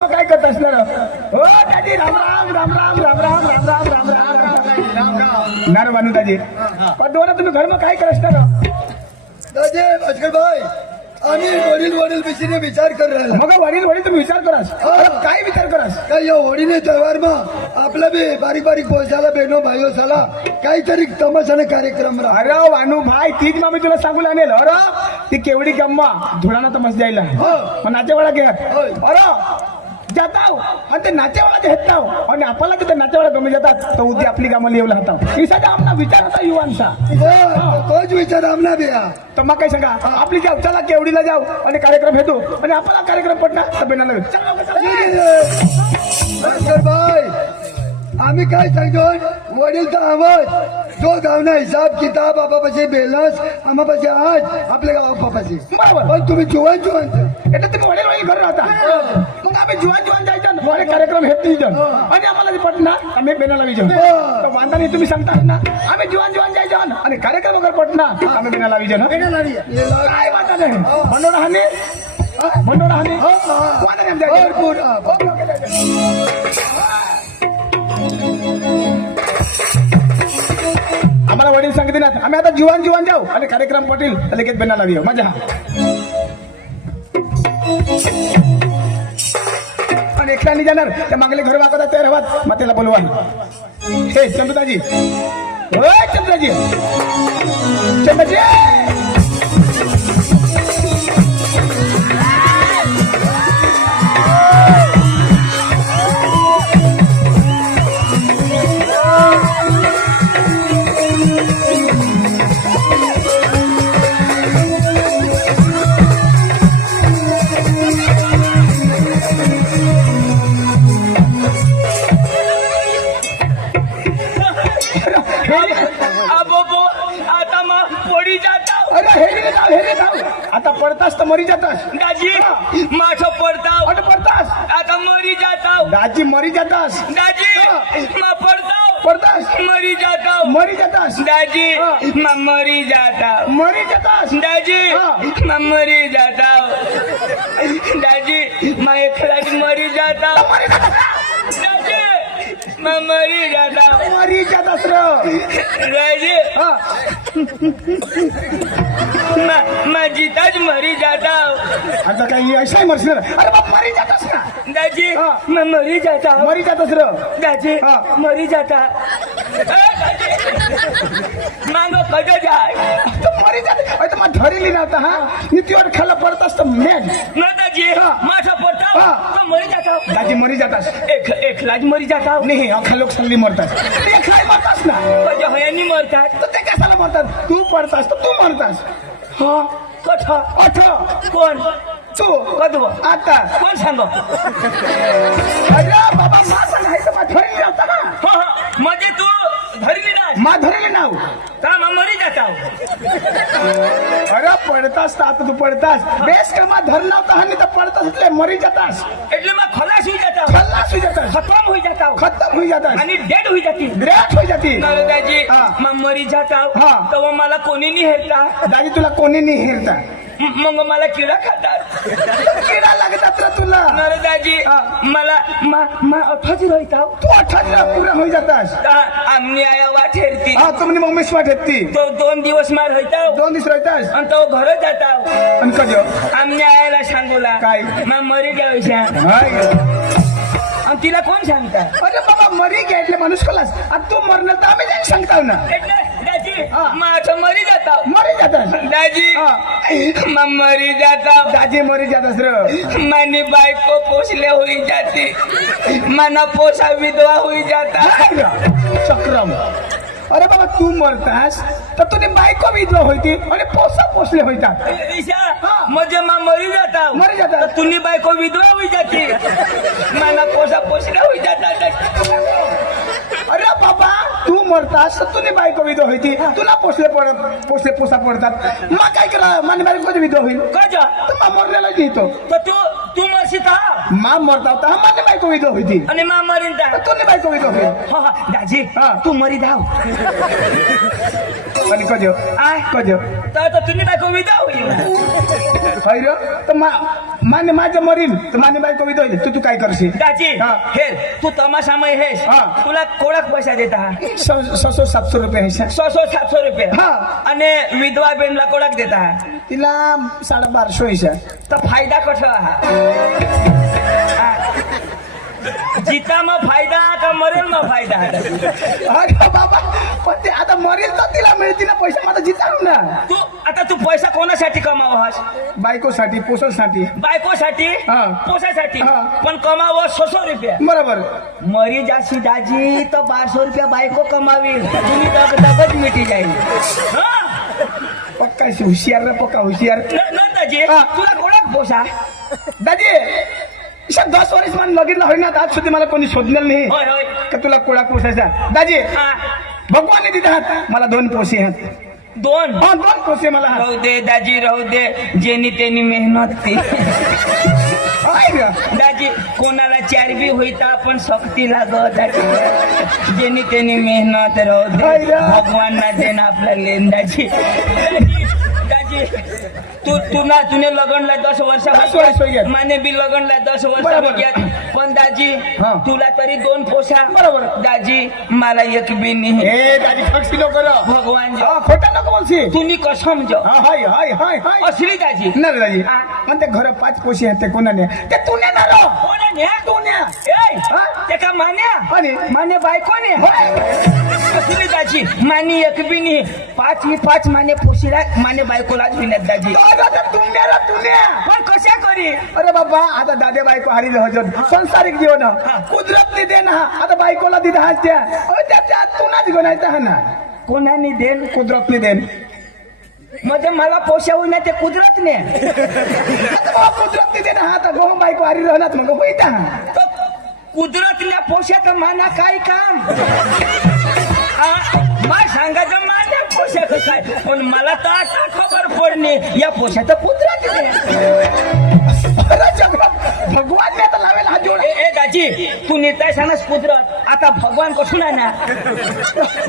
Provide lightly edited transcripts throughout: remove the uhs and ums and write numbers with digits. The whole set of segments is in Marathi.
काय करत असणार हो दादी? राम राम राम राम राम राम राम राम राम राम राम नार बानू दादी पण दोन तुम्ही घर में काय करत असणार दादी भास्कर भाई आम्ही वडील विषयीने विचार कर राहिला. मग वडील तुम्ही विचार करास काय विचार करास काय या होळीने तलवार मा आपला बी बारीक बारीक पोचाला बहिणो भाईओ झाला काहीतरी तमाशाने कार्यक्रम राहा. अरे वानू भाई तीच मी तुला सांगू आणेल अरे ती केवढी गम्मा धुळाना तर मस्त जायला मग नाचेवाडा घे अरे जाताव आणि ते नाचेवाडा घेताव आणि आपल्याला तिथे नाचेवाडा गमी जातात तर उद्या आपली कामाला येऊ लागतात इसा आमना विचार होता युवांचा तोच विचार आमना बिया. तर मग काय सांगा आपली जाऊ चला केवडीला जाऊ आणि कार्यक्रम घेतो आणि आपला कार्यक्रम पडणार तर बेनाला भास्कर भाई आम्ही काय सांगतो वडीलचा आवाज जो गावना हिसाब किताब आपापाशी बेलस आम्हापाशी आज आपल्या गावापाशी बरोबर पण तुम्ही जुवान એટલે तुम्ही वडील घर राहता मग आम्ही जुवान जायचं मोठे कार्यक्रम हेत नाही जण आणि आम्हाला जे पटना आम्ही बेनाला विजन तर वांदा नाही तुम्ही सांगता ना आम्ही जुवान जायचं आणि कार्यक्रम वगैरे पटना आम्ही बेनाला विजन काय वाटत नाही मंडोळा हानी वांदा नाही आम्हाला वडील सांगते ना आम्ही आता जुवान जाऊ आणि कार्यक्रम पटेल लगेच बेनाला विजो मजा आणि एकटा नाही जाणार त्या मागले घर वागवता तयार हवात मग त्याला बोलवा हे चंद्रदाजी होय चंद्रजी आता पडतास तर मरी जातास दाजी माझं पडताव पडतास आता मरी जाताव दाजी मरी जातास दाजी मा पडताव पडतास मरी जाताव मरी जातास दाजी मा मरी जाताव मरी जातास दाजी मा मरी जाताव दाजी मा एकलाच मरी जाताव दाजी मा मरी जाताव मरी जातास दाजी मा जीताच मरी जाताव आता काही ऐसा मरशील अरे बाप मरी जातास ना दाजी मा मरी जाताव मरी जातास दाजी मरी जाता मांगो कदो जाय तो मरी जात अरे मग धरेली नव्हता हा नितीवर खाला पडतास तर मॅग न दाजी माझा पडता तो मरी जाता दाजी मरी जातास एकलाच मरी जाता नाही अख्खा लोक सल्ली मरतात एकला मरतास ना माझ्या होयानी मरतात तर ते कशाला मरतात तू पडतास तर तू मरतास हा कथा अठ कोण तू कदो आता कोण सांगो अरे बाबा मा सांगायचं मा धरेली नव्हता ना म्हणजे तू धरली ना मा धरेली नाव का मा मरी जाता अरे पडतास तर आता तू पडतास बेस का मा धर नव्हता आणि तर पडतास એટલે मरी जातास એટલે માં ખલાસ હોઈ જતા खल्लास होई जातास ખતમ હોઈ જતા खत्म होई जातास आणि डेड होई जाती ग्रेट होई जाती दादाजी हा. मग मरी जाता हा. तेव्हा मला कोणी नाही हेरता दाजी तुला कोणी नाही हेरता मग मला किडा खातात किडा लागतात रे तुला दादाजी हा. मला मा अठ्ठाची राहता तू 18 पुरा होई जातास आमनी आया वाट हेरती हा तुम्ही मम्मी स्वाट येते तो 2 दिवस मार होता 2 दिवस राहतास आणि तो घर जाता आणि कधी आमनी आयाला सांगूला काय? मग मरी द्यायच्या हाय आणि तिला कोण सांगता अरे बाबा मरी गेले माणूस खलास आता तू मरणार तर आम्ही नाही सांगताव ना એટલે દાજી हा. माझं मरी जाता मरी जातास दाजी मग मरी जाता दाजी मरी जातास रे मानी बायको पोसले होई जाती मना पोसा विधवा होई जाता चक्रम अरे बाबा तू मरतास तर तुझी बायको विधवा होती आणि पोसा पोसले होतात ईशा हा. म्हणजे मा मरी जाता मरी जाता. तर तुनी बायको विधवा होई जाती मना पोसा पोसले होई जाता अरे बाबा तू मरतास तर तुझी बायको विधवा होती तुला पोसले पोसा पडतात मग काय करा माझी बायको विधवा होईल कजा तर मग मरलेला लिहितो तर तू मरशी का मा मरता होता हा माने बायको विधवा होती आणि मा मरीन ता तुने बायको विधवा होई हो हो दाजी हा. तू मरी धाव आणि कजो आय कजो तर तुम्ही बायको विदा होईल होय रे तर माने माझं मरीन तर माने बायको विधवा होईल तू काय करशील दाजी हा. हे तू तमाशामय हेस हा. तुला कोणाक पैसा देता 600-700 है 600-700 रुपये हा. आणि विधवा बेनला कोणाक देता तिला 1250 है तर फायदा कठं हा जिता मग फायदा का मरेल मग फायदा अरे बाबा पण ते आता मरेल तर तिला मिळतील ना पैसे माझा जितारू ना तू पैसा कोणासाठी कमावस बायकोसाठी पोषणसाठी बायकोसाठी हा. पोसासाठी हा. पण कमावं 600 रुपये बरोबर मरी जाशी दाजी तर 1200 रुपये बायको कमावील तुम्ही दगदगच मिटी जाईल हा? पक्का हुशियार रे पक्का हुशियार न दाजी हा. तुला कोणाक पोसा दाजी 10 वर्ष मान लगीन होईल ना आज सुद्धा मला कोणी शोधलेलं नाही होय होय का तुला कोळा पोसायचा दाजी हा. भगवानने दिले हात मला 2 पोसे हात 2 हा 2 पोसे मला हात राहू दे दाजी राहू दे जेनी तेनी मेहनत ती हाय रे. दाजी कोणाला चरबी होईता पण सक्ती लागत दाजी जेनी तेनी मेहनत राहू दे अय्या. भगवान ना देना आपला लेन दाजी दाजी तुने लगनला 10 वर्ष 10 वर्ष होई गेल. माने बी लगनला 10 वर्ष बरोबर. होई गेल. पण दाजी हा. तुला तरी 2 पोसा बरोबर. दाजी मला एक बी नाही ए दाजी फक्सी नको रो भगवान हा खोटा नको बोलशी तुम्ही कसम जो हा हाय हाय हाय हाय असली दाजी ना रे दाजी हा. पण ते घर 5 पोसे आहेत ते कोणाने ते तुने ना रो कोणा न्या तुने ए हा? ते का मान्या आणि माने बायकोने होय कसली दाजी मानी एक बी नाही 5 माने पोशीला माने बायकोलाच विनत दाजी तुने रे तुने पण कशा करी अरे बाबा आता दादे बायको हारी हजर संसारिक जीवन कुदरत ने दे ना आता बायकोला दिला हा त्या त्याच्या तुनाच गणायचा हा ना कोणाने देन कुदरत ने देन म्हणजे मला पोषा होईना ते कुदरत ने आता बाबा कुदरत ने दे ना आता गो बायको हारी राहणार मग होईता तो कुदरत ने पोषा तर माना काय काम मा सांगायचं मान्या पोशाचं काय पण मला तर आता खबर पडली या पोशाचं कुदरत ने अरे जगत भगवान ने आता लावेल हा जोड ए दाजी तू नेताय सांगस कुदरत आता भगवान कसून आहे ना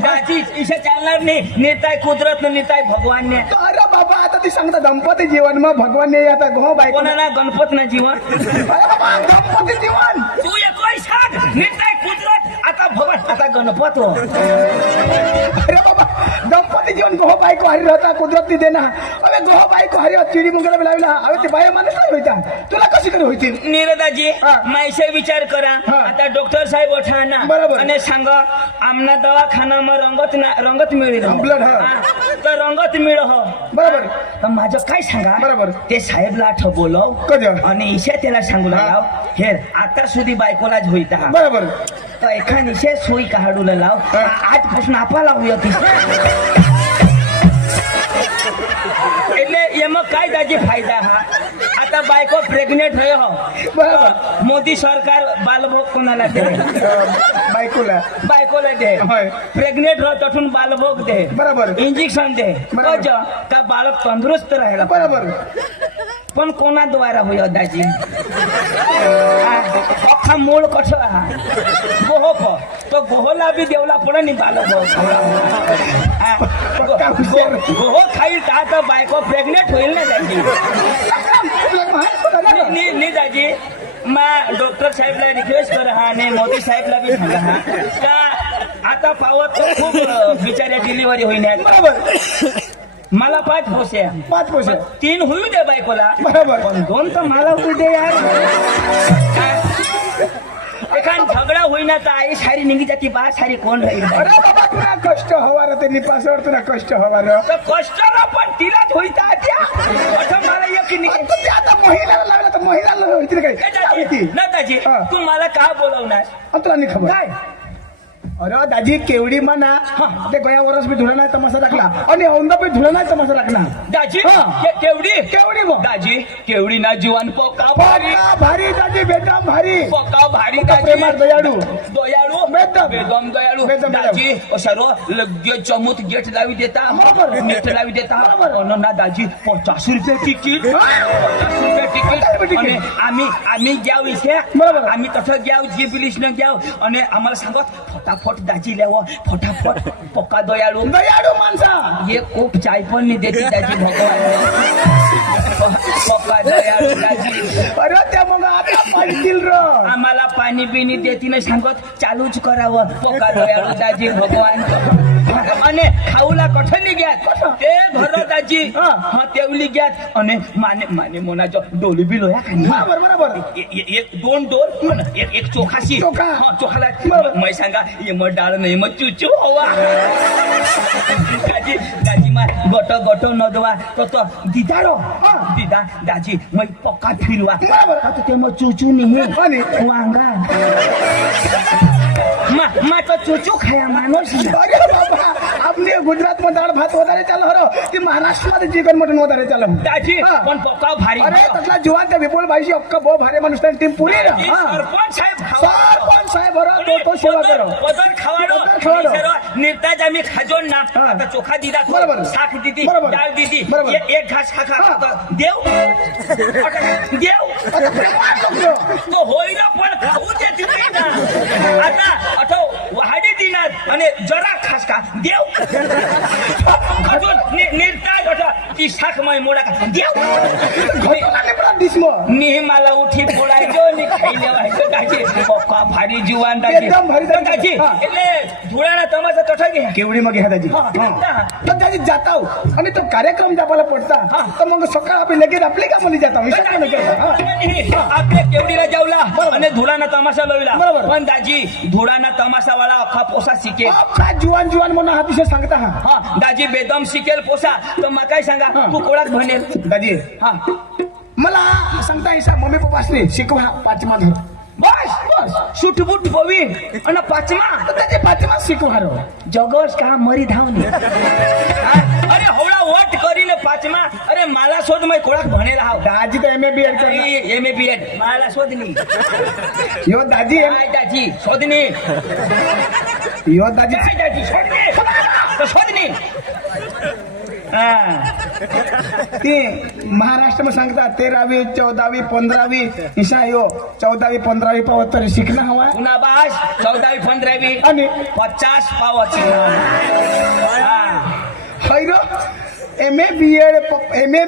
दाजी इशा चालणार नाही नेताय कुदरत न नेताय भगवान ने अरे बाबा आता ती सांगता दंपती जीवन मग भगवान ने आता गो बायको कोणाला गणपत ना जीवन अरे बाबा दंपती जीवन तू एक सांग नेताय कुदरत आता भगवान आता गणपत हो अरे बाबा दंपती जीवन गो बायको हारी राहता कुदरत ने देना अबे गो बायको हारी चिडी मुंगला लावला अबे ते बाय माणूस काय होईता तुला कशी तरी होईतील नीरदाजी हा. मायसे विचार करा हा. आता डॉक्टर साहेब उठा ना बरोबर. आणि सांग आमना दवाखानाમાં रंगत मिळी ब्लड, हा. तर रंगत मिळ हो बरोबर तर माझं काय सांगा बरोबर. ते साहेबला आठ बोलव कधी? आणि इशे त्याला सांगू लाव हे आता सुधी बायकोलाच होईता बरोबर तर एखाद इशे सोयी काढूला लाव हा. आजपासून आपाला होय એટલે એમાં काय दाजी फायदा हा आता बायको प्रेग्नेंट होय हो बरोबर मोदी सरकार बालभोग कोणाला दे बायकोला बायकोला दे होय. प्रेग्नेंट हो तठून बालभोग दे बरोबर. इंजेक्शन दे बरोबर. कज का बालक तंदुरुस्त राहायला बरोबर पण कोणाद्वारा होय दाजी अख्खा मूळ कठ हा गोहो को तो गोहोला बी देवला पुढे नाही बालभोग पक्का हुशार. गोहो खाईल का तर बायको प्रेग्नेंट होईल ना दाजी नाही दाजी मा डॉक्टर साहेबला रिक्वेस्ट कर हा आणि मोदी साहेबला बी सांगा हा का आता पावत खूप बिचाऱ्या डिलिव्हरी होईनात बरोबर मला 5 पोसे 5 पोसे 3 होऊ दे बायकोला बरोबर. पण 2 तर मला होऊ दे यार एखाद झगडा होईना तर आई सारी निघी जाती बा सारी कोण राहील अरे बाबा तुला कष्ट हवा रे ते निपासवर तुला कष्ट हवा रे तर कष्टाला पण तिलाच होईता त्या असं मला एक नाही पण ते आता महिलाला लावला तर महिलाला होईल काय दाजी, ना दाजी हा. तू मला का बोलवणार आणि तुला नाही खबर काय अरे दाजी केवढी म्हणा ते गया वरस मी धुळा नाही तमाशा टाकला आणि औंदा मी धुळा नाही तमाशा टाकला दाजी हा. केवढी केवढी मग दाजी केवढी ना जीवन पोका भारी पक्का भारी दाजी बेदम भारी पोका भारी पक्का दाजी प्रेमात दयाळू दयाळू बेदम. बेदम दयाळू बेदम दयाळू. दाजी सर्व लगेच चमूत गेट लावी देता बरोबर. नेट लावी देता बरोबर. अन ना दाजी 50 रुपये तिकीट 50 रुपये 50 रुपये तिकीट तिकीट. आणि आम्ही घ्याव इथे बरोबर. आम्ही तसं घ्याव जी बिलिश न घ्याव आणि आम्हाला सांगत फटाफट दाजी ल्याव फटाफट पक्का दयाळू दयाळू माणसा ये खूप चाय पण नाही देते दाजी भगवान पक्का दयाळू दाजी अरे त्या मग आता पाहिजे र आम्हाला पाणी बिनी देती नाही सांगत चालूच करावं पक्का दयाळू दाजी भगवान आणि खाऊला कठली घ्यात ते घर दाजी हा तेवली घ्यात आणि माने माने मोनाचं डोली बी लोया खाली बरोबर बरोबर एक दोन डोल आणि एक चोखाशी चोखा. हा चोखाला बरोबर. मै सांगा ये मग डाळ नाही मग चुचू हवा दाजी दाजी मा गोट गोट नदवा तो दिदारो दिदा दाजी मग पक्का फिरवा बरोबर. आता ते मग चुचू नाही आणि? वांगा मा तो चुचू खाया माणूस अरे बाबा आपली गुजरात मध्ये दाळ भात वगैरे चालू हरो ती महाराष्ट्र मध्ये चिकन मटन वगैरे चालू दाजी हा. पण पक्का भारी अरे तसला जीवन त्या विपुल भाईशी अक्का बो भारी माणूस टीम पुरी ना दाजी, हा. सरपंच साहेब खावा. सरपंच साहेब हरो तो सेवा करो वजन खावाडो वजन खावाडो. सर्व निर्ताज आम्ही खाजो ना हा. आता चोखा दिदा बरोबर. शाक दिदी बरोबर. डाळ दिदी बरोबर. एक घास खा हा. खा देव देव तो होईना पण खाऊ देत नाही ना आता आता वहाडी दिनात आणि जरा खास का देव अजून निर्ताज होता ती शाक मै मोडा का देव नी मला उठी बोलायचो नि खायला व्हायचं दाजी पक्का भारी जीवन दाजी एकदम भारी दाजी. दाजी हा. એટલે धुळाना तमाशा तठा घे केवढी मग ह्या दाजी तर दाजी जाताव आणि तो कार्यक्रम जापाला पडता तर मग सकाळ आपली लगेच आपली का मुली जाता विचार नाही करता. आपल्या केवडीला जावला आणि धुळाना तमाशा लावला बरोबर. पण दाजी धुळाना तमाशा वाला अख्खा पोसा शिके काय जुवान जुवान म्हणून हा विषय सांगता हा हा दाजी बेदम शिकेल पोसा तर मग काय सांगा हा. तू कोणाक भनेल दाजी हा मला सांगता ऐसा मम्मी पप्पासनी शिकवा पाचमा धर बस बस सुटबुट बवी आणि पाचमा तर त्याची पाचमा शिकवा रो जगस का मरी धावनी अरे होळा वट करीने पाचमा अरे मला शोध मैं कोणाक भनेल हाव दाजी तर एमए बीएड कर एम ए बी एड मला शोधनी यो दाजी काय दाजी शोधनी यो दाजी काय दाजी शोधनी तो शोधनी हा ती महाराष्ट्र में सांगता 13वी 14वी 15वी ईसा यो 14वी 15वी पावतर शिकणं हवा पुन्हा बास 14वी 15वी आणि 50 पावची हैरो एमए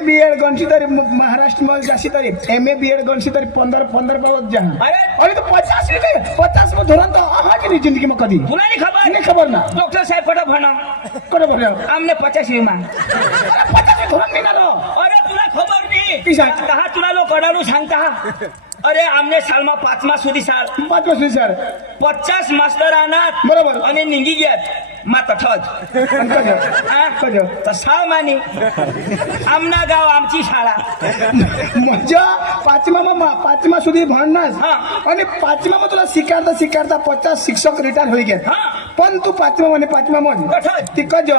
बीएड गणशी तरी महाराष्ट्र में जाशी तरी एमए बीएड गणशी तरी 15 पावत जा अरे अरे तो 50 में धोरण तो आहाच नहीं जिंदगी में कधी तुला नाही खबर नहीं खबर ना डॉक्टर साहेब फटा म्हणा कोण बोललो आमने 50 विमा अरे 50 में धोरण नहीं ना रो अरे तुला खबर नाही की सांग? दहा तुला लोक कडालू सांगता अरे आमने सालमा 5मा सुधी साल 5 वर्ष सर 50 मास्टर आणत बरोबर. आणि निंगी घेत मात ठज कजो तर साल मानी आमना गाव आमची शाळा मजा पाचमा सुधी भणनास हा. आणि पाचमा में तुला शिकारता 50 शिक्षक रिटायर होई गेत हा. पण तू पाचमा म्हण कठोर. ती कज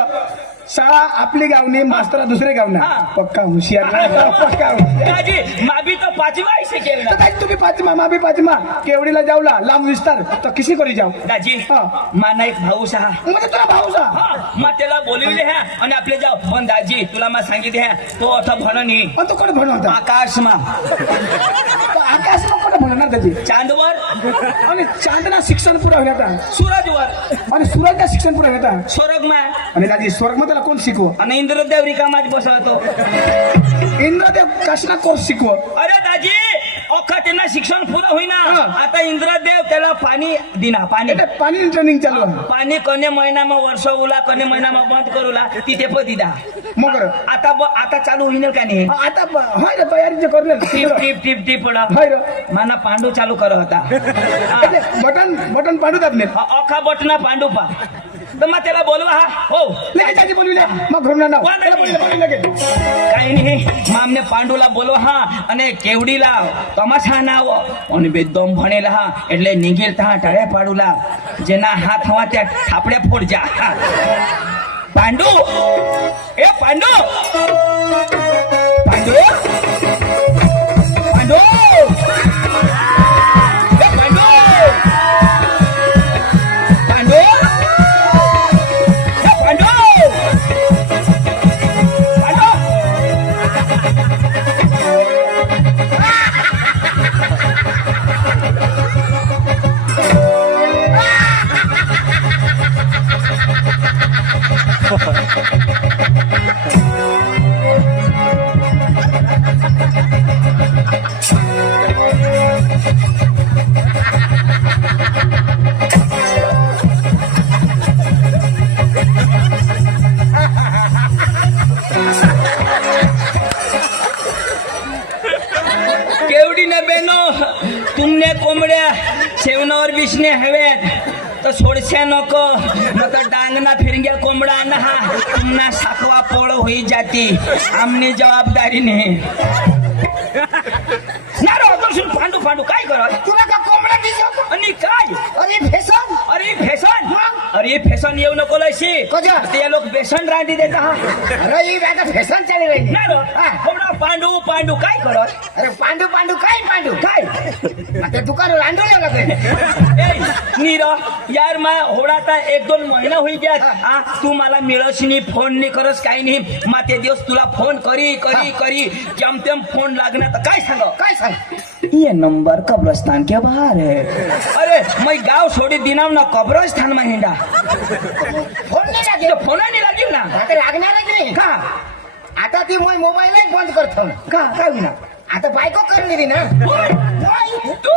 शाळा आपली गावनी मास्तर दुसरे गावना हा. पक्का हुशियार पक्का हुशियार. दाजी माबी तो 5वा शिकेल तर काय तुम्ही पाचमा केवडीला जाऊला लांब विस्तार तर किसी करी जाऊ दाजी हा. माना एक भाऊ सहा म्हणजे तुला भाऊसा मग त्याला बोलविले ह्या आणि आपले जाऊ पण दाजी तुला मग सांगितले ह्या तो आता म्हणनी पण तो कोण भणवता आकाश मा आकाश मग कोण भणवणार त्याची चांदवर आणि चांदना शिक्षण पुरा होता सूरजवर आणि सूरजला शिक्षण पुरा होता स्वर्ग मा आणि दाजी स्वर्ग मध्ये त्याला कोण शिकव आणि इंद्रदेव रिकामात बसवतो इंद्रदेव कसला कोर्स शिकव अरे दाजी अख्खा त्यांना शिक्षण पुरं होईना हा. आता इंद्रदेव त्याला पाणी दिना पाणी पाणी ट्रेनिंग चालू आहे पाणी कने महिनामा वर्ष उला कने महिनामा बंद करूला तिथे पण दिदा मग आता चालू होईन का नाही आता हाय रे तयारी जे करले टिप टिप टिप टिप पडा हाय रे माना पांडू चालू करत होता बटन पाडू दाबले अख्खा बटना पांडू पा तर मग त्याला बोलवा हा हो लगेच आजी बोलविले मग घरून नाव वाह, नाही. बोलविले लगेच काही नाही मामने पांडुला बोलवा હા અને કેવડીલા તમાશા ના આવો અને બેદમ ભણેલા હા એટલે નીગેલ તા ટાળે પાડુલા જેના હાથ હવા ત્યાં થાપડે ફોડજા હા. પાંડુ એ પાંડુ પાંડુ પાંડુ એ પાંડુ પાંડુ એ પાંડુ પાંડુ केवडीने बेनो तुमने कोंबड्या शेवनावर विषणे हवेत तर सोडश्या नको न तर डांगना फिरग्या कोंबडा ना तुमना साखवा पोळ होई जाती आमनी जबाबदारी ने नारो दर्शन पांडू पांडू काय करत तुला का कोंबडा दिसतो आणि काय अरे फेसन अरे फेसन अरे फेसन येऊ नको लशी कजा? ते लोक बेसन रांधी देता हा अरे ही आता फेसन चालू राहिली नारो कोंबडा पांडू पांडू काय करत अरे पांडू पांडू काय पांडू काय आता दुकान रांडू लागत नीरा यार मा होडाता 1-2 महिना होई गयात आ तू मला मिळसनी फोन नाही करस काही नाही मा ते दिवस तुला फोन करी करी करी जमतेम फोन लागणार तर काय सांग काय सांग ये नंबर कब्रस्तान के बाहर है अरे मैं गांव छोड़ी दिनाम ना कब्रस्तान में हिंडा फोन नाही लागेल फोन नहीं लगी ना आता लागणारच नाही का आता ती मोबाईल बंद करतो का काय होईना आता बायको करली ना तू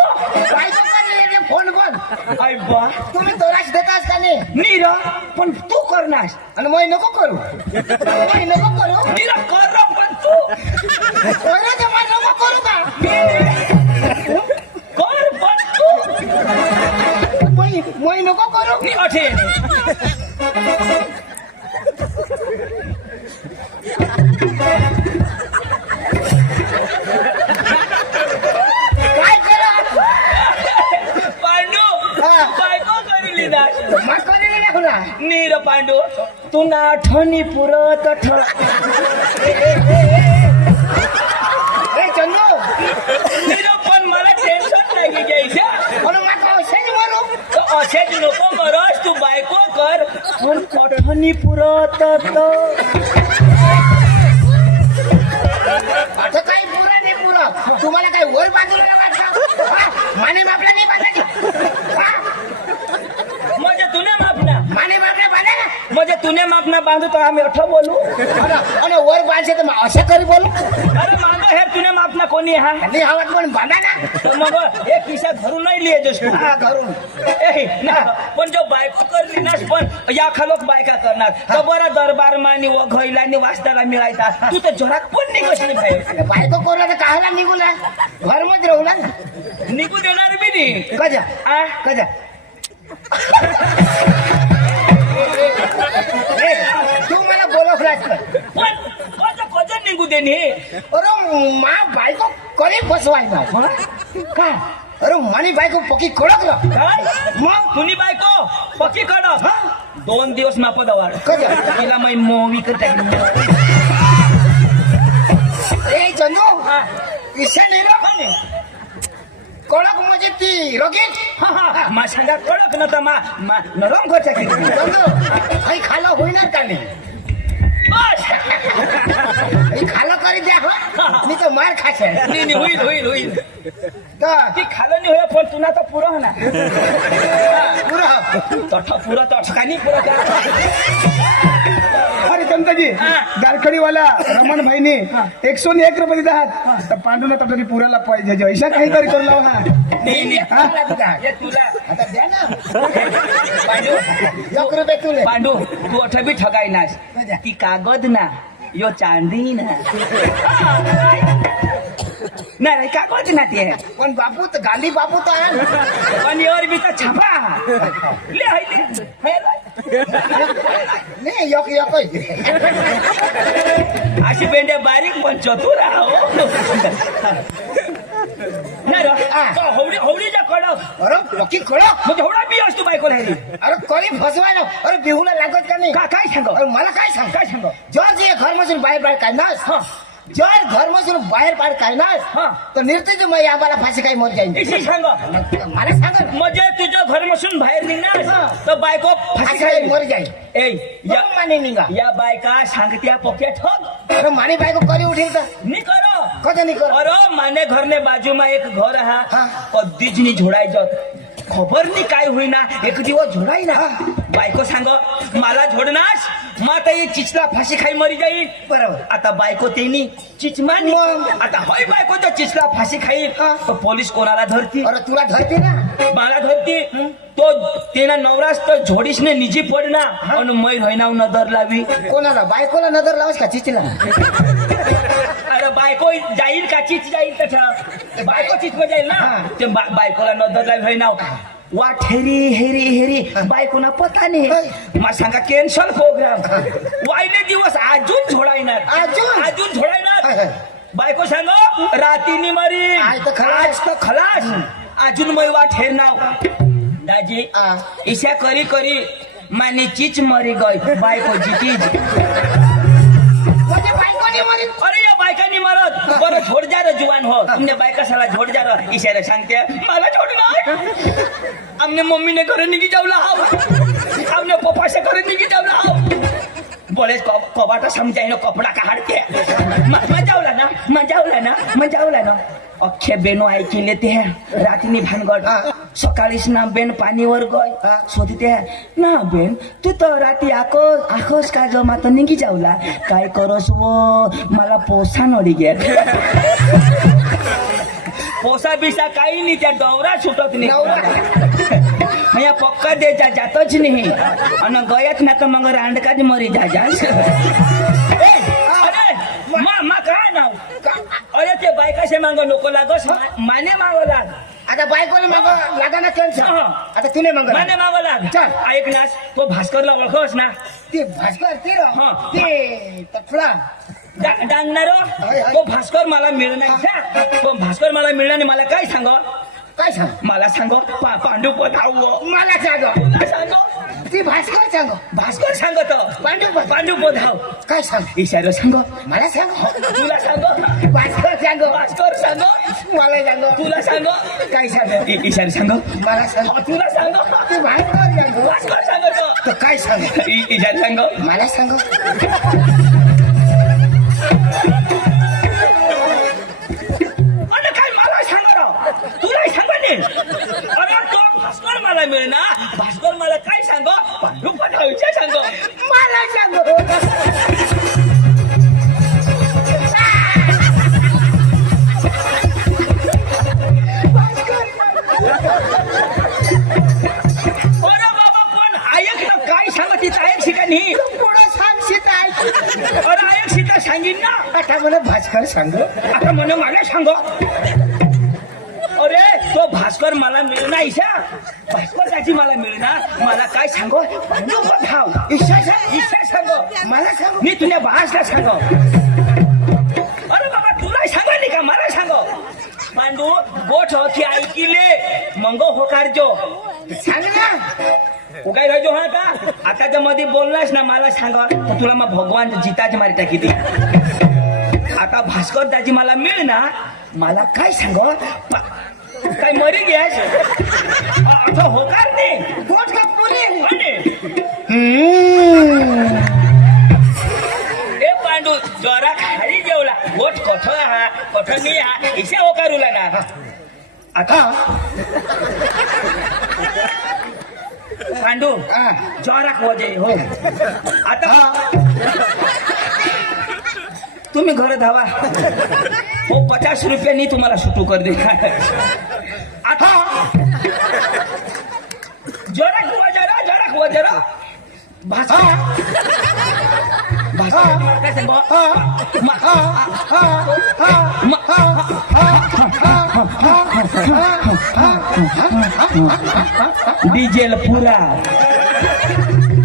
बायको करली फोन बंद आई बा तुम्ही तोराश देतास का नाही नीरा पण तू करनास आणि मग नको करू मग नको करू नीरा कर पण तू ओरे जमा नको करू का कर पण तू मग नको करू नी अठे काय करा पांडू हा. बायको करली ना मग करली ना खुला नीर पांडू तू ना आठवणी पुरत ए चंदू नीर पण मला टेन्शन लागी घ्यायच्या म्हणून मग औषध मारू तर असेच नको करस तू बायको कर पण आठवणी पुरत आता काही पुरा नाही पुरा तुम्हाला काही वर बाजूला वाटलं माने बापला नाही बांधायची म्हणजे तुने मापना माने बापला बांधा ना म्हणजे तुने मापना बांधू तर आम्ही अठं बोलू आणि वर बांधશે तर मग असं करी बोलू अरे मागं हे तुने मापना कोणी हा आणि हवात पण बांधा ना तर मग हे खिसा घरून नाही लिहे जस हा घरून ए ना पण जो बायको करली ना पण या खालोक बायका करणार तर बरं दरबार मानी व घैलानी वाचताला मिळायचा तू तर जोरात पण निघशील बाहेर बायको कोरला तर काहला निघूला घर मध्ये राहू ना निघू देणार बी नाही कजा आ कजा तू मला बोलवलास कर पण कोणतं कोणतं निघू दे नी अरे मा बायको करे बसवायचा का अरे मानी बायको पक्की कडकलं काय मग तुनी बायको पक्की कडक 2 दिवस मापद वाढ कजा तिला मै मोवी करता ए चंदू इशा नाही रे कडक म्हणजे ती रगीत मा सांगा कडक न तर मा नरम करता की चंदू काही खालं होईणार का नाही बस हे खालं करी द्या मी तर मार खाશે नाही होईल होईल होईल तर ती खालं नाही होय पण तुला तर पुरं होणार पुरं तठ पुरं तठ का नाही पुरं का अरे चंदाजी दारखडीवाला रमण भाईनी 101 रुपये देत आहात तर पांडूला तरी पुराला पाहिजे ऐसा काहीतरी करू लावा हा नाही हा? हे तुला आता द्या ना पांडू 1 रुपये तुले पांडू तू अठ बी ठगाई नास ती कागद ना यो चांदी ना नाही कागद ना ते पण बापू तर गांधी बापू तर आहे. पण योर बी तर छापा ले हाय ले हाय नाही एक एक अशी बेंड्या बारीक पण चतुर आहो नाही रे होवडी होवडीच्या कडक अरे नक्की कडक म्हणजे होवडा बी असतो बायकोला ह्यानी. अरे कळी फसवाय ना अरे बिहूला लागत का नाही काय सांग अरे मला काय सांग काय सांग जर जे घर मधून बाहेर बाहेर काढणार हा जर घर मधून बाहेर बाहेर काढणार हा तर निर्तीची मग आम्हाला फाशी काही मर जाईल इशी सांग मला सांगा ना. म्हणजे तुझ्या घरमधून बाहेर निघणार तर बायको फाशी फाशी काही खाईल. मर जाईल ए या माने निघा या बायका सांगत्या पोक्या ठोक अरे माने बायको करी उठेल का नि करो कधी नाही कर अरे माने घरने बाजूमा एक घर हा हा. कधीच नाही झोडायचं खबर नाही काय होईना एक दिवस झोडाई ना बायको सांग मला झोडनास मग आता ये चिचला फाशी खाई मरी जाईल बरोबर आता बायको तेनी चिचमानी मग? आता होय बायको तर चिचला फाशी खाईल हा. तर पोलीस कोणाला धरती अरे तुला धरते ना मला धरती तो तेना नवरास तर झोडीसने निजी पडना आणि मै होईना नदर लावी कोणाला बायकोला नजर लावस का चिचीला अरे बायको जाईल का चिच जाईल तसं बायको चिच में जाईल ना ते बायकोला नदर लावी होईना वा ठेरी हेरी हेरी बायकोना पता नाही मग सांगा कॅन्सल प्रोग्राम वायले दिवस अजून झोडायणार अजून झोडायणार बायको सांगो रातीनी मरी आज तर खलास. आज तर खलास अजून मै वा ठेर नाव दाजी आ. ईशा करी करी माने चिच मरी गई बायको जीतीज म्हणजे बायकोने मरी अरे या बायकांनी मरत बरं झोड जा रे जुवान हो तुमने बायका साला झोड जा रे इशारे सांगते मला झोडणार हमने मम्मी ने घरे निघी जावला हाव हमने पप्पा से घरे निघी जावला हाव बोले कबाटा समजाय ना कपडा काढते मजावला ना अख्खे बेनो ऐकी लेते हैं रातीनी भानगड सकाळीच ना बेन पाणीवर गय शोधते ना बेन तू तर राती आकोस का जमा तर निघी जावला काय करोस वो मला पोसा नडी घे पोसा बिसा काही नाही त्या डवरा सुटत नाही पक्का दे जातच नाही आणि गयात ना तर मग रांडकाच मरी जा मा काय नाव अरे ते बायकाशे मांग नको लागस माने मागो लाग आता बायकोने माग लागा ना कॅन्सर आता तिने माग माने मागो लाग चल. ऐक नास तो भास्करला ओळखस ना ते भास्कर ते र, हा. ते तफला डांगणार तो भास्कर मला मिळणार तो भास्कर मला मिळणार नाही मला काय सांग काय सांग मला सांग पांडू पधाव मला सांग सांग ती भास्कर सांग भास्कर सांगत पांडू पधाव काय सांग इशारा सांग मला सांग तुला सांग भास्कर सांग भास्कर सांग मला सांग तुला सांग काय सांग इशारा सांग मला सांग तुला सांग ती भास्कर सांग भास्कर सांगत तर काय सांग इशारा सांग मला सांग अरे काय मला सांग राव तुला सांग नाही अरे तो भास्कर मला मिळणार भास्कर मला काय सांग पांडू पधावच्या सांग मला सांग अरे बाबा पण ऐक ना काय सांगत तिथं ऐक ठिकाणी पुढं सांग सीता अरे ऐक सीता सांगीन ना आता मला भास्कर सांग आता म्हणे मला सांग अरे तो भास्कर मला मिळणार ईशा भास्कर त्याची मला मिळणार मला काय सांगो पांडू पधाव ईशा सांग मला सांग मी तुझ्या भासला सांग अरे बाबा तुला सांग नाही का मला सांग पांडू गोठ होती ऐकिले मंगो होकारजो सांग ना उगाय राहजो हा का आता त्या मध्ये बोललास ना मला सांग तर तुला मग भगवान जिताची मारी टाकी ती आता भास्कर दाजी मला मिळणार मला काय सांग काय मरी गॅस आता होकार नाही गोठ का पुरी ए पांडू जरा खाली जेवला गोठ कठ मी हा इशा होकारूला ना आता पांडू जोराक वजे हो आता तुम्ही घर धावा हो 50 रुपयांनी तुम्हाला सुटू कर दे आता जोराक वजरा भाषा काय सांग डिझेल पुरा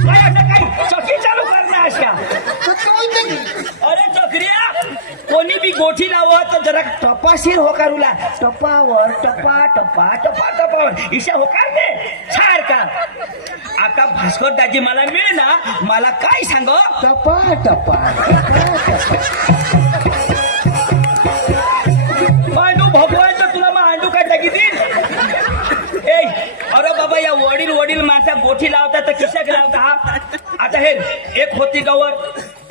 काय आता काय चकी चालू करणार अशा अरे चक्रिया कोणी बी गोठी लावत तर जरा टपाशीर होकारूला टपावर टपा टपा टपा टपावर ईशा होकार दे सारखा आता भास्कर दाजी मला मिळ ना मला काय सांग टपा टपा मांडू भगवान तुला मग अंडू काय टाकी देईल ए अरे बाबा या वडील वडील माणसा गोठी लावता तर किशाक लावता हा आता हे एक होती गवर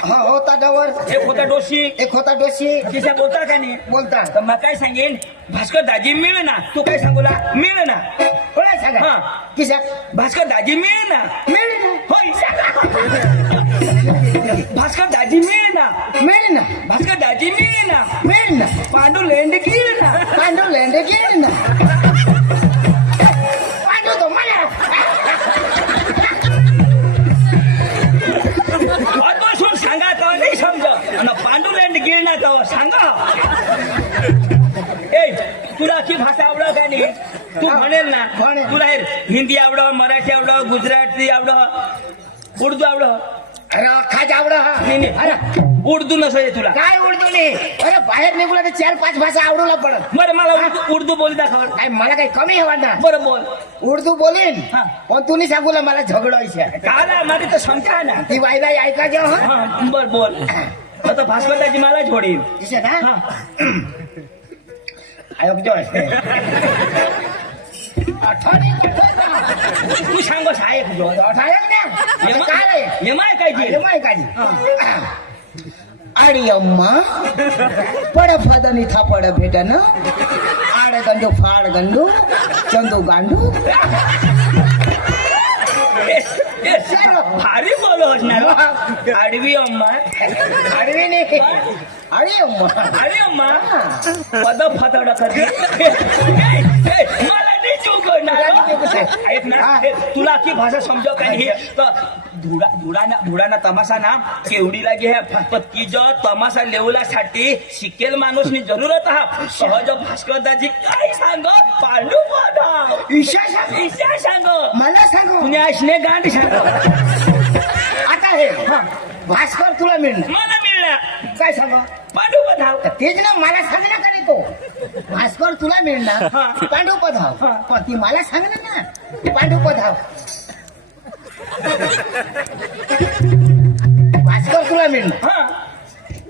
हा होता डवर एक होता डोशी एक होता डोशी किशा बोलता का नाही बोलता तर मग काय सांगेन भास्कर दाजी मिळ ना तू काय सांगूला मिळ ना कोणा सांगा हा किसा भास्कर दाजी मिळ ना मिळ ना होय सांगा भास्कर दाजी मिळ ना मिळ ना भास्कर दाजी मिळ ना मिळ ना पांडू लेंड गिळ ना पांडू लेंडे गेल ना पांडू तो मला बसून सांगा तेव्हा नाही समज पांडू लेंड गिळ ना तेव्हा सांगा ए तुला की भाषा आवडत का नाही तू म्हणेल ना म्हणेल. तुला हे हिंदी आवडं मराठी आवडं गुजराती आवडं उर्दू आवडं अरे खाज आवड हा नाही, नाही. अरे उर्दू नसं तुला काय उर्दू नाही अरे बाहेर निघूला तर 4-5 भाषा आवडूला पडत बरं मला उर्दू बोल दाखव काय मला काही कमी हवा ना बरं बोल उर्दू बोलीन हा. पण तू नाही सांगूला मला झगडायचं काला माझी तर शंका आहे ना ती वायदा ऐकायचं हा हा बर बोल आता भास्कर दाजी मला जोडील दिसत हा हा ऐकतो तू सांगो साहेब एमाय काय ते? आडी अम्मा पड फदनी थापड भेटन आड गंडू फाड गंडू चंदू गांडू ए, भारी बोल असणार आडवी अम्मा आडवी नाही आडी अम्मा अरे अम्मा पद फतड करते मला नाही चुकणार ऐक ना हे, तुला की भाषा समजव का नाही तर धुडाना तमाशा ना केवढीला घे पण ती जो तमाशा लेवल्यासाठी शिकेल माणूस नि जरूरत हा सहज भास्कर दाजी काय सांग पांडू पदाव ईशा सांग मला सांगू तुने असणे गांड सांग आता हे भास्कर तुला मिळणार मला मिळणार काय सांग पांडू पदाव तेच ना मला सांगणार का नाही तो भास्कर तुला मिळणार हा. पांडू पधाव हा. पण ती मला सांगणार ना पांडू पधाव भास्कर तुला मिळणार हा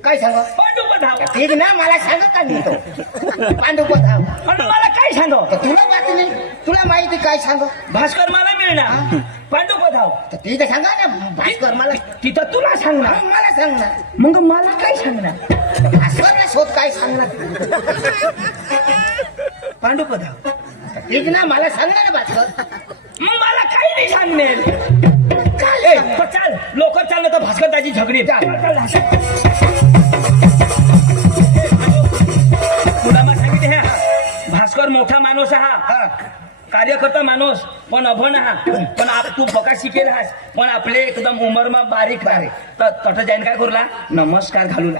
काय सांग पांडू पदाव तेच ना मला सांग का नाही तो पांडू पधाव पण मला काय सांग तर तुला बात नाही तुला माहिती काय सांग भास्कर मला मिळणार पांडू पदाव तर ठीक आहे सांगा ना भास्कर मला तिथं तुला सांगणार मला सांगणार मग मला काय सांगणार भास्करला शोध काय सांगणार पांडू पदाव तेच ना मला सांगणार ना भास्कर मग मला काही नाही सांगणार चाल लोक चाललं तर भास्कर दाजी झगडी तुला मग सांगितले ह्या भास्कर मोठा माणूस हा कार्यकर्ता माणूस पण अभण हा पण तू बका शिकेल हास पण आपले एकदम उमर मा बारीक तर तट जाईन काय करूला नमस्कार घालूला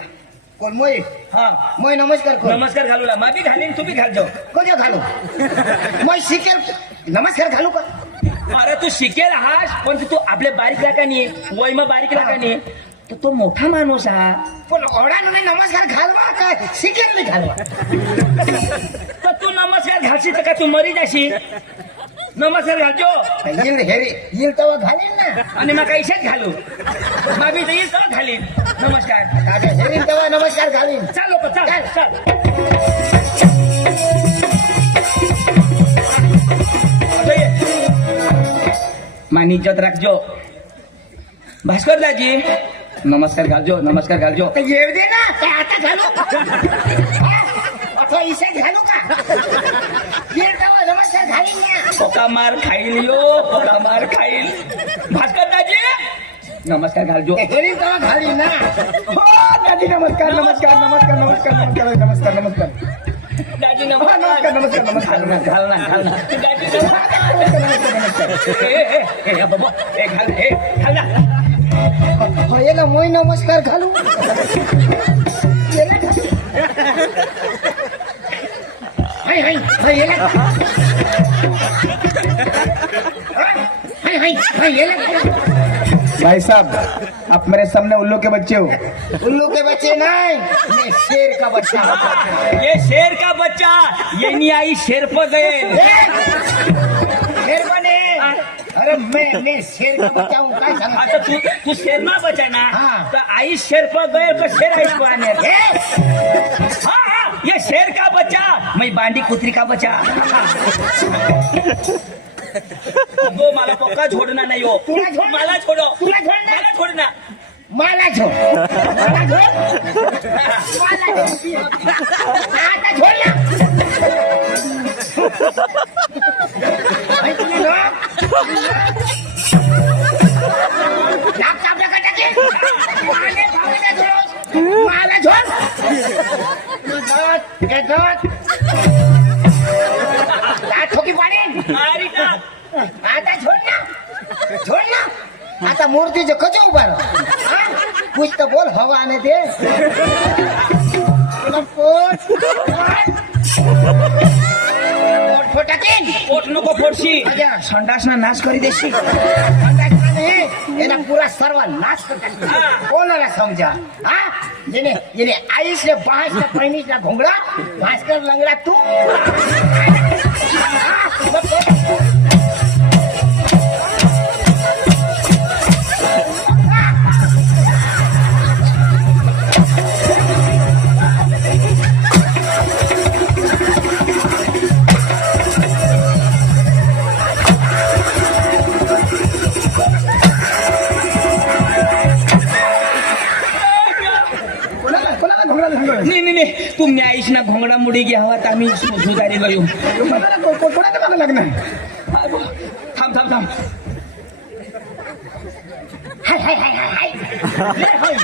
कोण मोय हा मोय नमस्कार कोण नमस्कार घालूला मा बी घालीन तू बी घालजो कधी घालू मोय शिकेल नमस्कार घालू का अरे तू शिकेल हास पण तू आपले बारीक लागा नाही वय मग बारीक लागा नाही तर तो मोठा माणूस हा पण ओढा नाही नमस्कार घालवा काय शिकेल नाही घालवा तर तू नमस्कार घालशील तर का तू मरी जाशील नमस्कार घालजो येईल हेरे येईल तेव्हा घालीन ना आणि मग इशाच घालू मग मी येईल तर घालीन नमस्कार आता हेरीन तेव्हा नमस्कार घालीन चाल लोक चाल चाल मानी इज्जत राखजो भास्कर दाजी नमस्कार घालजो नमस्कार घालजो तर येऊ दे ना काय आता घालू आता इशाच घालू का येईल तेव्हा नमस्कार घालीन ना पोका मार खाईल यो पोका मार खाईल भास्कर दाजी नमस्कार घालजो हेरीन तेव्हा घालीन ना हो दादी नमस्कार नमस्कार नमस्कार नमस्कार नमस्कार नमस्कार नमस्कार दाजी नमस्कार नमस्कार नमस्कार घालना घालना दाजी बाबा घाल ना याला मोय नमस्कार घालू याला भाई साहब आप मेरे सामने उल्लू के बच्चे हो। उल्लू के बच्चे नहीं, मैं शेर का बच्चा हूं। ये शेर का बच्चा ये नहीं आई शेर पर गए शेर बने। अरे मैं शेर का बच्चा हूँ, काय सांगा? आता तू शेर ना बचा ना हाँ। तो आई शेर पर गए का शेर आई को आने हाँ ये शेर का बच्चा मैं बांडी कुतरी का बच्चा वो मला पक्का छोड़ना नहीं हो तुला छोड़- मला छोड़ो तुला छोड़ना? मला छोड़ना मला छोड़, मला छोड़, मला छोड़। आता छोड़ ना। भाई तुझे नाक चापला का टाके? माने भावना छोड़, मला छोड़। ये छोड़। दात ठोकी पाणी। अरे का आता छोड़ ना, छोड़ ना। आता मूर्तीचे कसे उभा राहा? हा? कुछ तर बोल, हवा आने दे. तुला पोट फटाकीन. पोट नको फोडशी अच्छा. संडास ना नाश करी देशी एना पुरा सर्व नाश करतात. हा. कोणाला समजा? हा? जेने जेने आईसले बासले पहिनीसला घोंगडा भास्कर लंगडा तू. हा? कोणाला घोंगडा सांगतोय? नाही तुम्ही आईश ना घोंगडा मुडी घ्या हवा तर आम्ही सुधारी गयो कोणाचं मला लग्न आहे? थांब हाय हाय हाय हाय हाय.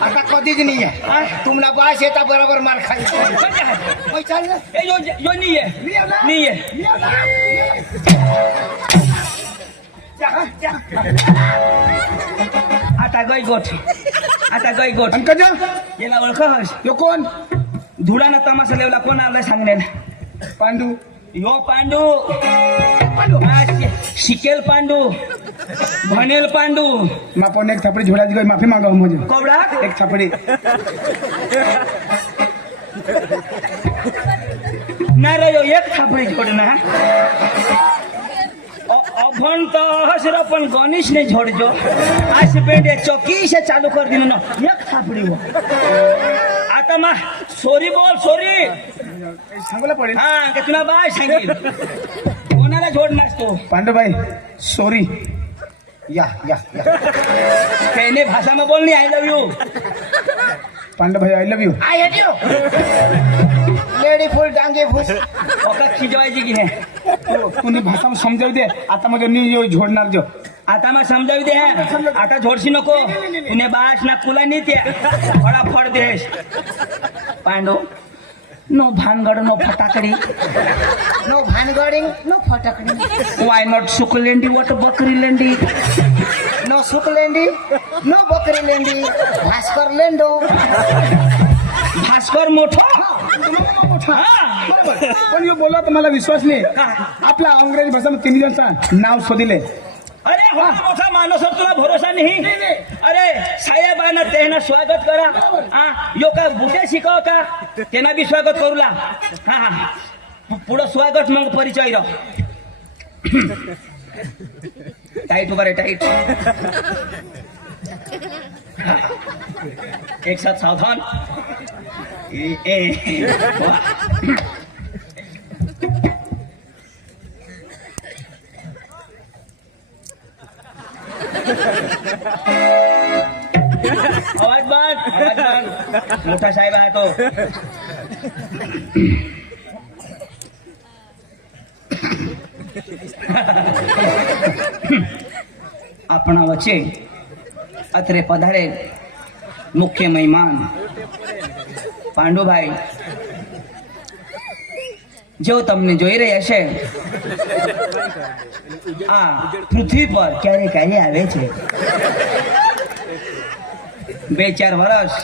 आता कधीच नाही आहे. तुम्हाला बास येता बरोबर मार खाली. मग चाललं. ए यो नाही आहे नाही आहे आता गई गोठ आणि कजा याला ओळखस यो कोण? धुळाना तमाशा लेवला कोण आलाय सांगणे पांडू. यो पांडू हा, शिकेल पांडू भनेल पांडू मापन एक थापडी झोडाची गई माफी मागा मुझे. कोबडा एक थापडी. ना रे यो एक थापडी छोडना अभन तो हसर पण गणेश ने छोड़जो आज पेंडे चौकी से चालू कर दिनो ना एक थापडी हो आता मा सॉरी बोल सॉरी सांगूला पडेल. हा का तुला बाय सांगेल कोणाला जोडणार तो पांडूभाई सॉरी. या या या. कहने भाषा में बोलनी आई लव यू पांडूभाई I love you. I hate you. Lady फुल डांगे फुस. ओका खिजवायची की है कोणी भाषा समजावू दे. आता मध्ये नी यो झोडणार जो. आता मग समजावी दे आता झोडशी नको तुने बास ना कुला नाही त्या फडाफड देश पांडू नो भानगड नो फटाकडी नो भानगडिंग नो फटाकडी. वाय नॉट सुकलेंडी वॉट बकरी लेंडी नो सुकलेंडी नो बकरी लेंडी. भास्कर लेंडो. भास्कर मोठा पण यो बोला तर मला विश्वास नाही. आपला अंग्रेजी भाषा में 3 जणचा नाव शोधिले. अरे हा मोठा माणूस तुला भरोसा नाही अरे साहेबांना त्यांना स्वागत करा हा यो का बुटे शिकव का त्यांना बी स्वागत करूला हा पुढं स्वागत मग परिचय राव टाईट उभा रे टाईट एक साथ सावधान वाह. आवाज बंद मोठा साहेब आहे तो આપણા વચ્ચે અત્રે પધારે મુખ્ય મહેમાન પાંડુભાઈ જો તમને જોઈ રહ્યા છે આ પૃથ્વી પર ક્યારે ક્યારે આવે છે 2-4 વર્ષ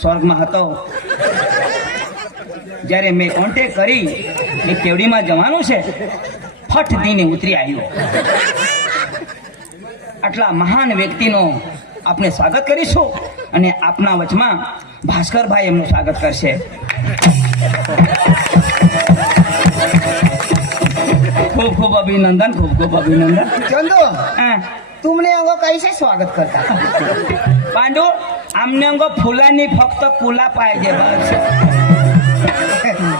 સ્વર્ગમાં હતો જ્યારે મેં કોન્ટેક્ટ કરી એ કેવડીમાં જવાનું છે ફટ દીને ઉતરી આવ્યો આટલા મહાન વ્યક્તિનો આપણે સ્વાગત કરીશું અને આપના વચમાં ભાસ્કરભાઈ એમનું સ્વાગત કરશે. खूब खूब अभिनंदन, खूब खूब अभिनंदन. चंदू हाँ, तुमने अंगो कैसे स्वागत करता? पांडू आमने अंगो फुलानी फक्त फुला पाहिजे बस.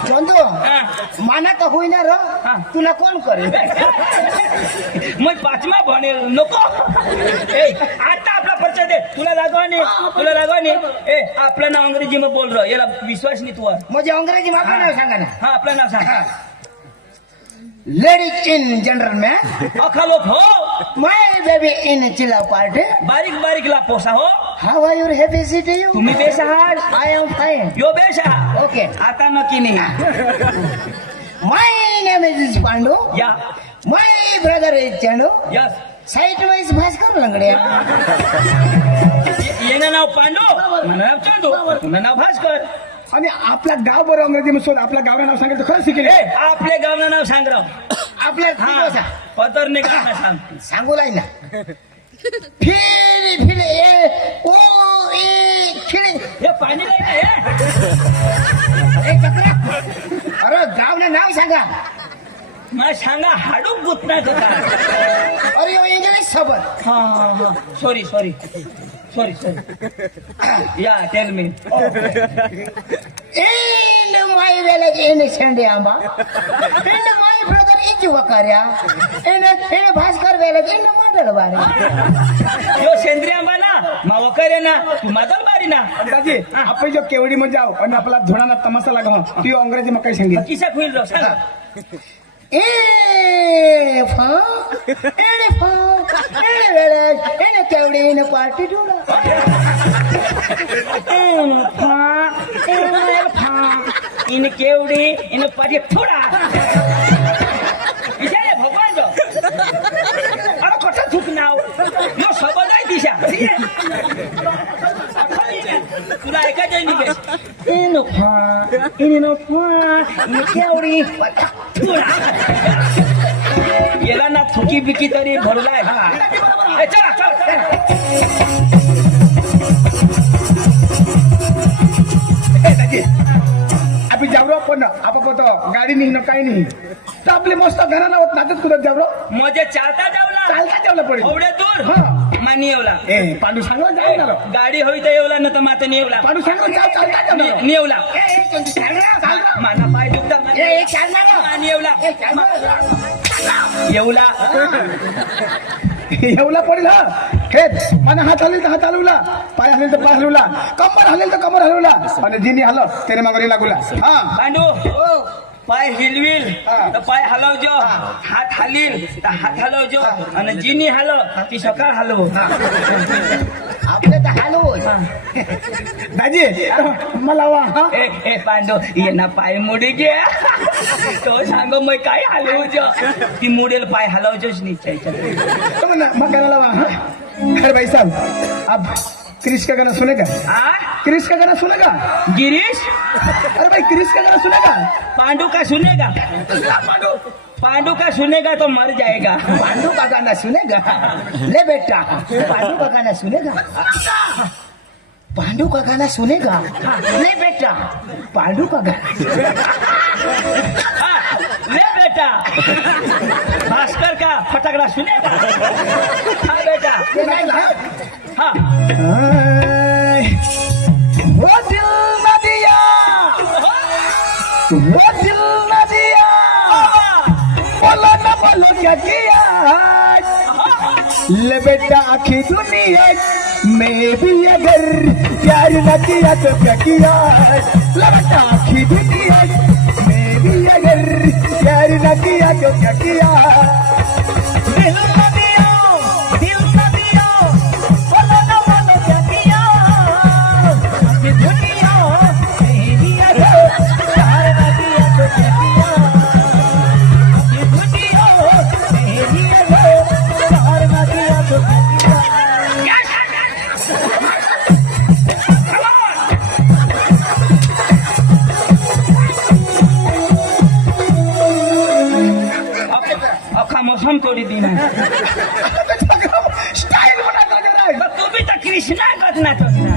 चंदू हाँ, माना तो हुई ना रो हाँ. तुला कोण करे? मैं पाचमा बनेल नको. ए आता आपला परिचय दे. तुला लागवानी ए आपलं नाव अंग्रेजी मध्ये बोल रहा याला विश्वास नाही तुवर. म्हणजे अंग्रेजी में आपलं नाव सांगा ना. हा आपलं नाव सांग. लेडीज इन जनरल में अखा लोक हो माय बेबी इन चिला पार्टी. बारीक बारीक ला पोसा हो. How are you happy city you? तुम्ही बेस आहात. I am fine. यो बेस आहात. ओके. आता नक्की नाही. My name is Pandu. या my brother is Chandu. Yes site wise Bhaskar लंगड्या. येणं नाव पांडू माझं नाव चंदू तुझं नाव भास्कर. आणि आपला गाव बरं अंग्रेजी शोध. आपल्या गावचं नाव सांगितलं खरं शिकेल. ए आपले गावनं नाव सांग राव. आपल्या हा तिघोसा. पतरने गाव सांग. सांगू लाई ना. फिरे फिरे ए ओ ए फिरे. हे पाणी नाही ना हे. ए चक्रा. अरे गाव ना नाव सांगा. मला सांगा हाडूक गुतना का. अरे यो इंग्लिश सोबत. हा हा हा सॉरी सॉरी सॉरी सॉरी. या tell me. In my village in Sandy Amba. In my brother is Wakaria. In Bhaskar village in Madalwari. यो सेंद्रिय आंबा ना मा वकरे ना तू मादल बारी ना. दाजी आपण जो केवडी मध्ये जाऊ आणि आपला धुणाना तमाशा लागा ती अंग्रेजी मध्ये काही सांगितलं. किसा खुईल राव सांग. In Kevdi in a party to इन केवडी इन पाठी थोडा विचारे भगवान जो. अरे कठा थूक नाव यो सबद आहे दिशा. तुला ऐकायचं नाही बे. इन केवडी थोडा गेला ना थुकी बिकी तरी भरलाय. ए, चला चला आपण जावरो पण आपण गाडी नाही ना काही नाही तर आपले मस्त घराला होत नातच कुठं जावरो मजे चालता जावला चालता जेवलं पडेल. एवढे दूर हा. मानी येवला. ए पांडू सांगला जाणार गाडी होई तर येवला न तर माता नाही येवला. पांडू सांगला जाऊ चालता जाणार. नाही येवला. माना पाय दुखता मानी येवला. येवला एवढा पडेल. हा हेच मला हात हलेल तर हात हलवला, पाय हलेल तर पाय हलवला, कंबर हलेल तर कंबर हलवला आणि जिनी हल तेरे मगरी लागला. हा पांडू पाय हिलविल तर पाय हलवजो. हात हालील तर हात हलवजो आणि जिनी हलव ती सकाळ हलव. आपले तर हालू. दाजी मला वा. हा ए ए पांडू ये ना पाय मुडी घे. तो सांगो मग काय हलवजो ती मुडेल पाय हलवजोच नाही. तो म्हणा मग गाना वा. हा अरे भाई साहब अब क्रिश का गाना सुनेगा? हाँ क्रिश का गाना सुनेगा? गिरीश अरे भाई क्रिश का गाना सुनेगा? पांडू का सुनेगा. पांडू का सुनेगा तो मर जाएगा. पांडू का गाना सुनेगा? ले बेटा पांडू का गाना सुनेगा? पांडू का गाना सुनेगा? ले बेटा पांडू का गाना. हाँ, ले बेटा भास्कर का फटाकड़ा सुनेगा. हाँ बेटा हाँ. वो दिल न दिया, वो दिल न दिया, बोलो न बोलो क्या किया. ले बेटा आखी दुनिया में भी अगर प्यार न किया तो क्या किया. ले बेटा आखी दुनिया में भी अगर प्यार न किया तो क्या किया. दिल न दिया, दिल न दिया, बोलो न बोलो क्या किया. आखी दुनिया में भी अगर प्यार न किया तो क्या किया. आखी दुनिया में भी अगर प्यार न किया तो क्या किया. अखा मौसम तोड़ी दी ना. स्टार्ट कृष्णा कथना कथना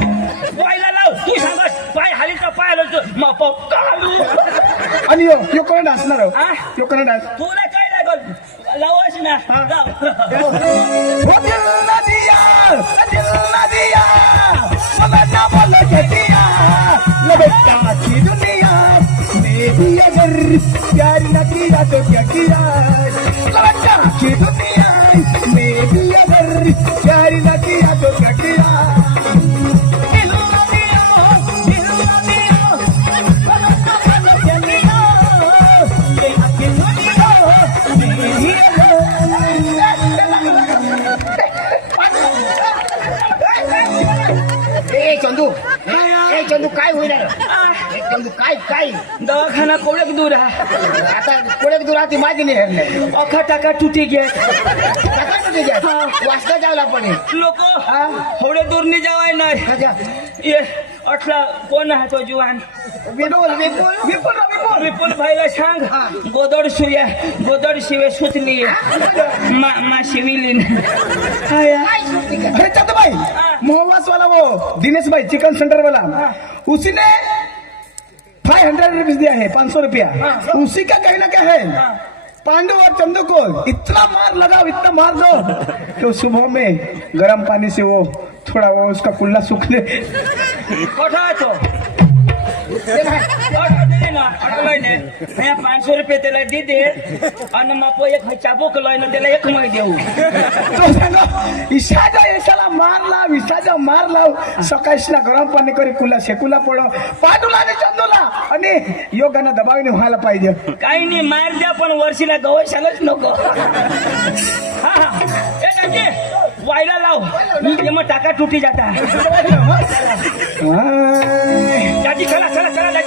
पहिला लाव तू सांगस पाय हाली तर पाय आलो मग काढू आणि यो कोण डान्सणार हो? हा? यो कोण डान्स तुला काय लागल लावच ना लाव. वो दिल ना दिया मला ना बोलो छटिया लबेटा की दुनिया में भी अगर प्यार न किया तो क्या किया लबेटा की दुनिया में भी अगर प्यार न किया तो क्या किया दिल ना दिया मला ना बोलो छटिया ये अकेली दुनिया में भी ए चंदू काय होईल चंदू काय दवाखाना कोडक दूर आहे आता कोडे दूर राहते माझी नाही हरले अखा टाका तुटी गे वाजता जायला पडेल लोक थोडे दूर नाही जावाय नाही अच्छा ये अठला कोण आहे तो जुवान विपुल भाईला सांग गोदड शिवे सुतली मा शिविली अरे चाहते भाई मोहवास वाला वो दिनेश भाई चिकन सेंटर वाला उसी ने 500 रुपीज दिया है 500 रुपया उसी का कहना क्या है पांडु और चंदू को इतना मार दो कि सुबह में गर्म पानी से वो थोड़ा वो उसका कुल्ला सूखने कोठा तो 500 रुपये त्याला दे आणि मग एक चाबूक लय त्याला एक मै देऊ तो सांगा इशाजा यशाला मार लाव सकाळी ना गरम पाणी करी कुल्ला शेकुला पडो पांडुला आणि चंदूला आणि योगाना दबावीने व्हायला पाहिजे काही नाही मार द्या पण वर्षीला गवशालच नको हा ए काकी वायला लाव मी मग टाका तुटी जाता दाजी चला दाजी चला